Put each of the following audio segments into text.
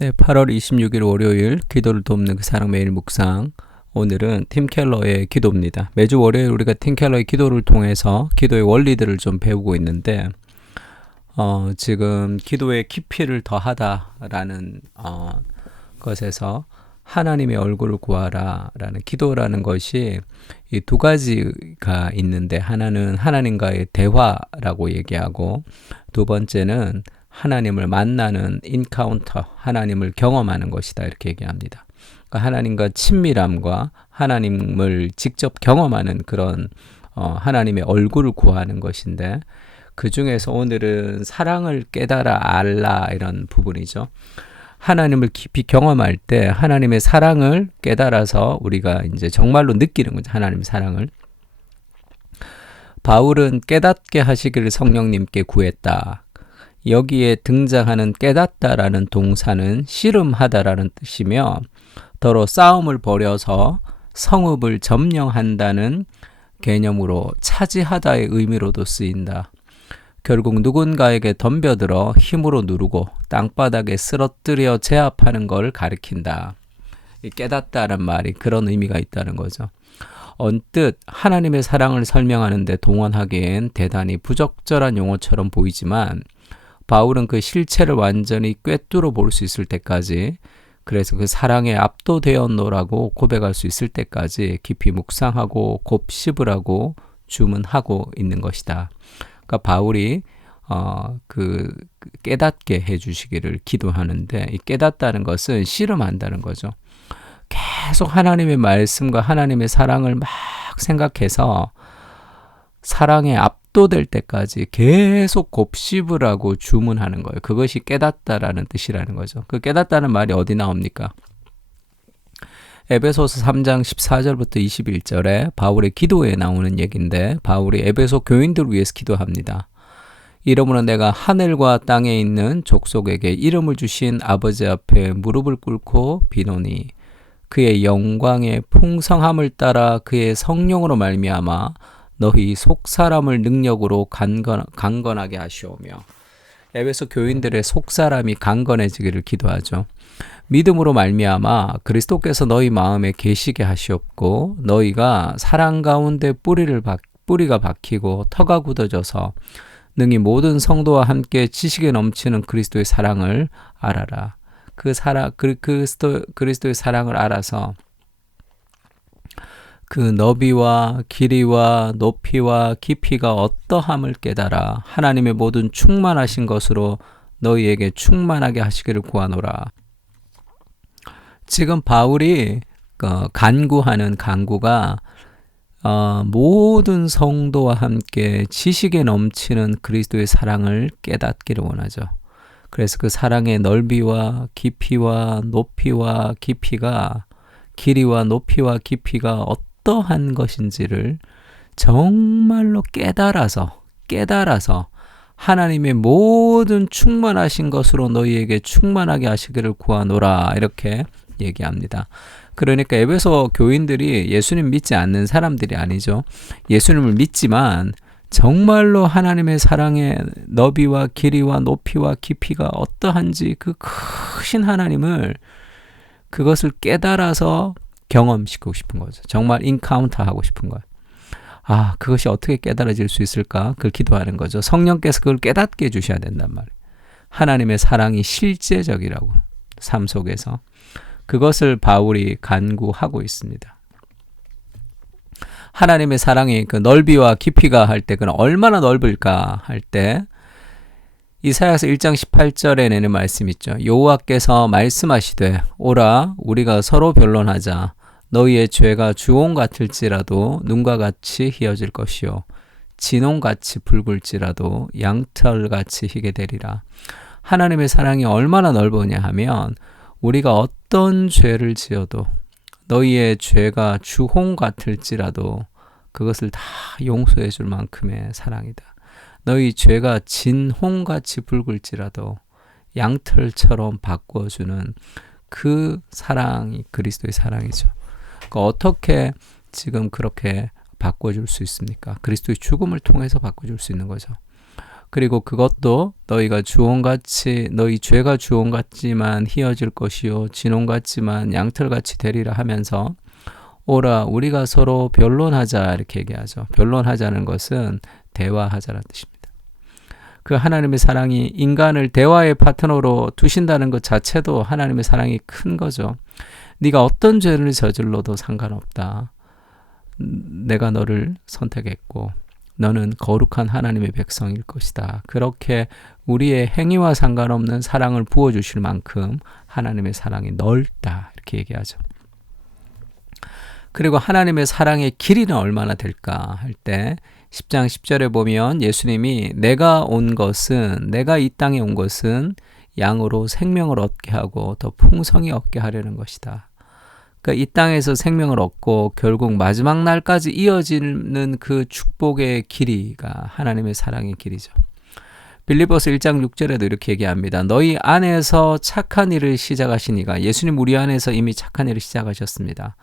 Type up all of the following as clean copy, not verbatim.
네, 8월 26일 월요일 기도를 돕는 그 사랑 매일 묵상. 오늘은 팀 켈러의 기도입니다. 매주 월요일 우리가 팀 켈러의 기도를 통해서 기도의 원리들을 좀 배우고 있는데 지금 기도의 깊이를 더하다라는 것에서 하나님의 얼굴을 구하라 라는 기도라는 것이 이 두 가지가 있는데, 하나는 하나님과의 대화라고 얘기하고, 두 번째는 하나님을 만나는 인카운터, 하나님을 경험하는 것이다 이렇게 얘기합니다. 그러니까 하나님과 친밀함과 하나님을 직접 경험하는 그런 하나님의 얼굴을 구하는 것인데, 그 중에서 오늘은 사랑을 깨달아 알라 이런 부분이죠. 하나님을 깊이 경험할 때 하나님의 사랑을 깨달아서 우리가 이제 정말로 느끼는 거죠. 하나님의 사랑을. 바울은 깨닫게 하시기를 성령님께 구했다. 여기에 등장하는 깨닫다라는 동사는 씨름하다라는 뜻이며, 더러 싸움을 벌여서 성읍을 점령한다는 개념으로 차지하다의 의미로도 쓰인다. 결국 누군가에게 덤벼들어 힘으로 누르고 땅바닥에 쓰러뜨려 제압하는 걸 가리킨다. 이 깨닫다는 말이 그런 의미가 있다는 거죠. 언뜻 하나님의 사랑을 설명하는 데 동원하기엔 대단히 부적절한 용어처럼 보이지만, 바울은 그 실체를 완전히 꿰뚫어 볼 수 있을 때까지, 그래서 그 사랑에 압도되었노라고 고백할 수 있을 때까지 깊이 묵상하고 곱씹으라고 주문하고 있는 것이다. 그러니까 바울이 그 깨닫게 해주시기를 기도하는데, 이 깨닫다는 것은 씨름한다는 거죠. 계속 하나님의 말씀과 하나님의 사랑을 막 생각해서 사랑에 압도될 때까지 계속 곱씹으라고 주문하는 거예요. 그것이 깨닫다라는 뜻이라는 거죠. 그 깨닫다는 말이 어디 나옵니까? 에베소서 3장 14절부터 21절에 바울의 기도에 나오는 얘기인데, 바울이 에베소 교인들을 위해서 기도합니다. 이러므로 내가 하늘과 땅에 있는 족속에게 이름을 주신 아버지 앞에 무릎을 꿇고 비노니, 그의 영광의 풍성함을 따라 그의 성령으로 말미암아 너희 속사람을 능력으로 강건하게 하시오며. 에베소 교인들의 속사람이 강건해지기를 기도하죠. 믿음으로 말미암아 그리스도께서 너희 마음에 계시게 하시옵고, 너희가 사랑 가운데 뿌리가 박히고 터가 굳어져서 능히 모든 성도와 함께 지식에 넘치는 그리스도의 사랑을 알아라. 그리스도의 사랑을 알아서 그 너비와 길이와 높이와 깊이가 어떠함을 깨달아 하나님의 모든 충만하신 것으로 너희에게 충만하게 하시기를 구하노라. 지금 바울이 간구하는 간구가 모든 성도와 함께 지식에 넘치는 그리스도의 사랑을 깨닫기를 원하죠. 그래서 그 사랑의 넓이와 깊이와 높이와 깊이가, 길이와 높이와 깊이가 어떠한 것인지를 정말로 깨달아서 하나님의 모든 충만하신 것으로 너희에게 충만하게 하시기를 구하노라 이렇게 얘기합니다. 그러니까 에베소 교인들이 예수님 믿지 않는 사람들이 아니죠. 예수님을 믿지만 정말로 하나님의 사랑의 너비와 길이와 높이와 깊이가 어떠한지 그 크신 하나님을, 그것을 깨달아서 경험시키고 싶은 거죠. 정말 인카운터 하고 싶은 거예요. 그것이 어떻게 깨달아질 수 있을까? 그걸 기도하는 거죠. 성령께서 그걸 깨닫게 해주셔야 된단 말이에요. 하나님의 사랑이 실제적이라고, 삶 속에서. 그것을 바울이 간구하고 있습니다. 하나님의 사랑이 그 넓이와 깊이가 할 때 그는 얼마나 넓을까 할 때, 이사야서 1장 18절에 내는 말씀 있죠. 여호와께서 말씀하시되 오라 우리가 서로 변론하자. 너희의 죄가 주홍 같을지라도 눈과 같이 희어질 것이요 진홍같이 붉을지라도 양털같이 희게 되리라. 하나님의 사랑이 얼마나 넓으냐 하면, 우리가 어떤 죄를 지어도 너희의 죄가 주홍 같을지라도 그것을 다 용서해 줄 만큼의 사랑이다. 너희 죄가 진홍같이 붉을지라도 양털처럼 바꿔주는 그 사랑이 그리스도의 사랑이죠. 그러니까 어떻게 지금 그렇게 바꿔줄 수 있습니까? 그리스도의 죽음을 통해서 바꿔줄 수 있는 거죠. 그리고 그것도 너희 죄가 주홍 같지만 희어질 것이요 진홍 같지만 양털 같이 되리라 하면서 오라 우리가 서로 변론하자 이렇게 얘기하죠. 변론하자는 것은 대화하자라는 뜻입니다. 그 하나님의 사랑이 인간을 대화의 파트너로 두신다는 것 자체도 하나님의 사랑이 큰 거죠. 네가 어떤 죄를 저질러도 상관없다. 내가 너를 선택했고 너는 거룩한 하나님의 백성일 것이다. 그렇게 우리의 행위와 상관없는 사랑을 부어주실 만큼 하나님의 사랑이 넓다. 이렇게 얘기하죠. 그리고 하나님의 사랑의 길이는 얼마나 될까 할 때 10장 10절에 보면 예수님이 내가 이 땅에 온 것은 양으로 생명을 얻게 하고 더 풍성히 얻게 하려는 것이다. 그러니까 이 땅에서 생명을 얻고 결국 마지막 날까지 이어지는 그 축복의 길이가 하나님의 사랑의 길이죠. 빌립보서 1장 6절에도 이렇게 얘기합니다. 너희 안에서 착한 일을 시작하신 이가 예수님 우리 안에서 이미 착한 일을 시작하셨습니다.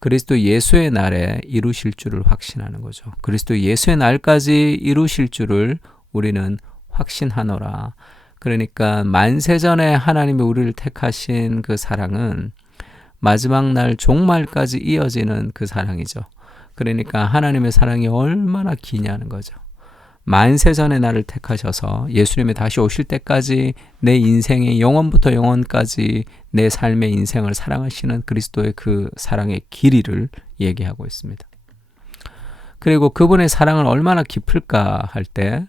그리스도 예수의 날에 이루실 줄을 확신하는 거죠. 그리스도 예수의 날까지 이루실 줄을 우리는 확신하노라. 그러니까 만세전에 하나님이 우리를 택하신 그 사랑은 마지막 날 종말까지 이어지는 그 사랑이죠. 그러니까 하나님의 사랑이 얼마나 기냐는 거죠. 만세전에 나를 택하셔서 예수님이 다시 오실 때까지 내 인생의 영원부터 영원까지 내 삶의 인생을 사랑하시는 그리스도의 그 사랑의 길이를 얘기하고 있습니다. 그리고 그분의 사랑은 얼마나 깊을까 할 때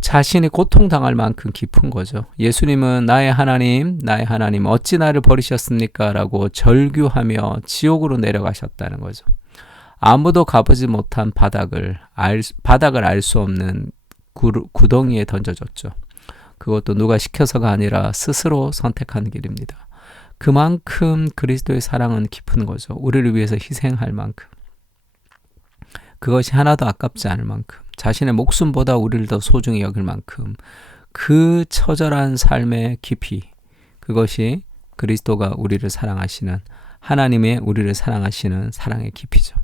자신이 고통당할 만큼 깊은 거죠. 예수님은 나의 하나님 어찌 나를 버리셨습니까? 라고 절규하며 지옥으로 내려가셨다는 거죠. 아무도 가보지 못한 바닥을 알 수 없는 구덩이에 던져졌죠. 그것도 누가 시켜서가 아니라 스스로 선택한 길입니다. 그만큼 그리스도의 사랑은 깊은 거죠. 우리를 위해서 희생할 만큼. 그것이 하나도 아깝지 않을 만큼. 자신의 목숨보다 우리를 더 소중히 여길 만큼. 그 처절한 삶의 깊이. 그것이 그리스도가 우리를 사랑하시는 하나님의 우리를 사랑하시는 사랑의 깊이죠.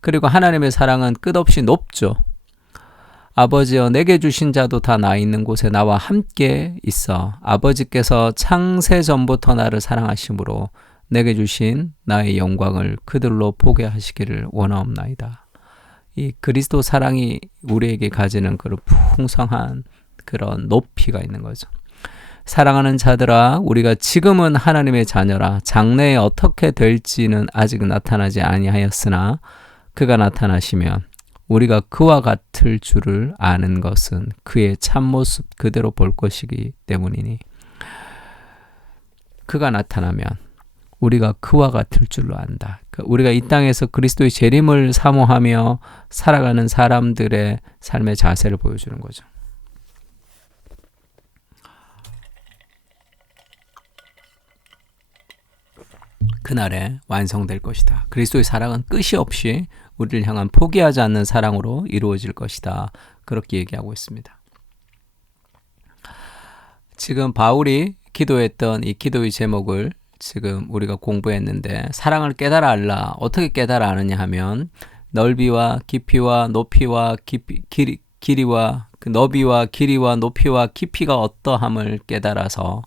그리고 하나님의 사랑은 끝없이 높죠. 아버지여 내게 주신 자도 다 나 있는 곳에 나와 함께 있어. 아버지께서 창세 전부터 나를 사랑하심으로 내게 주신 나의 영광을 그들로 보게 하시기를 원하옵나이다. 이 그리스도 사랑이 우리에게 가지는 그런 풍성한 그런 높이가 있는 거죠. 사랑하는 자들아 우리가 지금은 하나님의 자녀라. 장래에 어떻게 될지는 아직 나타나지 아니하였으나 그가 나타나시면 우리가 그와 같을 줄을 아는 것은 그의 참모습 그대로 볼 것이기 때문이니 그가 나타나면 우리가 그와 같을 줄로 안다. 그러니까 우리가 이 땅에서 그리스도의 재림을 사모하며 살아가는 사람들의 삶의 자세를 보여주는 거죠. 그날에 완성될 것이다. 그리스도의 사랑은 끝이 없이 우리를 향한 포기하지 않는 사랑으로 이루어질 것이다. 그렇게 얘기하고 있습니다. 지금 바울이 기도했던 이 기도의 제목을 지금 우리가 공부했는데 사랑을 깨달아 알라. 어떻게 깨달아 아느냐 하면 넓이와 깊이와 높이와 길이와 그 너비와 길이와 높이와 깊이가 어떠함을 깨달아서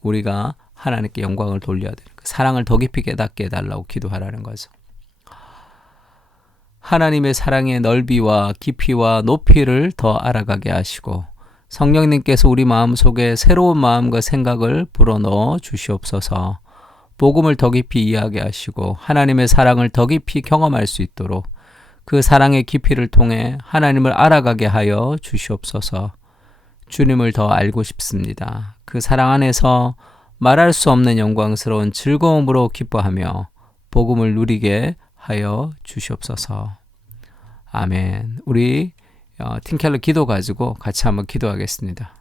우리가 하나님께 영광을 돌려야 되는 거예요. 사랑을 더 깊이 깨닫게 해달라고 기도하라는 거죠. 하나님의 사랑의 넓이와 깊이와 높이를 더 알아가게 하시고 성령님께서 우리 마음속에 새로운 마음과 생각을 불어넣어 주시옵소서. 복음을 더 깊이 이해하게 하시고 하나님의 사랑을 더 깊이 경험할 수 있도록 그 사랑의 깊이를 통해 하나님을 알아가게 하여 주시옵소서. 주님을 더 알고 싶습니다. 그 사랑 안에서 말할 수 없는 영광스러운 즐거움으로 기뻐하며 복음을 누리게 하여 주시옵소서. 아멘. 우리 팀켈러 기도 가지고 같이 한번 기도하겠습니다.